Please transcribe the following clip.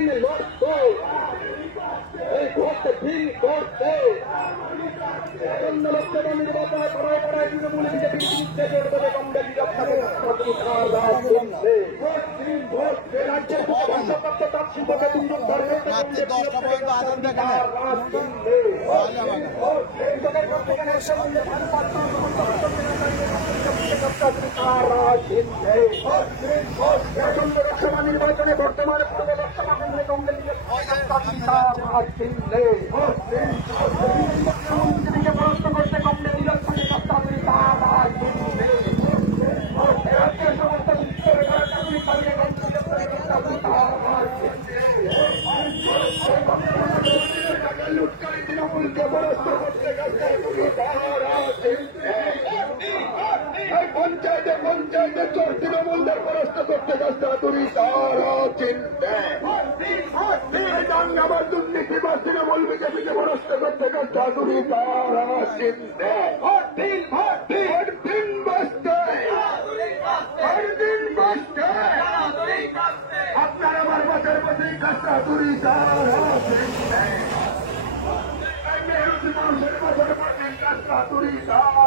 দিন লড়তো, এই ভোট দিন করতে লোকসভা নির্বাচনে করায় করায় তৃণমূল বিজেপির বিরুদ্ধে জোর দেবে কংগ্রেস রাজ্যের ধ্বংসপ্রাপ্ত তাঁত শিল্পকে দুর্যোগ ধরবে লোকসভা নির্বাচনে বর্তমানে লোকসভা কেন্দ্রে কংগ্রেসকে পরাস্ত করতে কংগ্রেস ইলেকশনে রাজ্যের সমস্ত লুটকারী তৃণমূলকে পরাস্ত করতে পঞ্চায়েতে পঞ্চায়েতে চোর তৃণমূলদের পরাস্ত করতে গেছে তুমি তারা চিনতে দাঙ্গাবাদ দুর্নীতিবাদ তৃণমূল বিজেপিকে পরাস্ত করতে গেছে তুমি তারা চিনতে দিন বসতে দিন বসতে আপনার আমার বছর বছর কাজটা তুমি তারা চিনতে মানুষের বছর বছর কাজটা তুমি তারা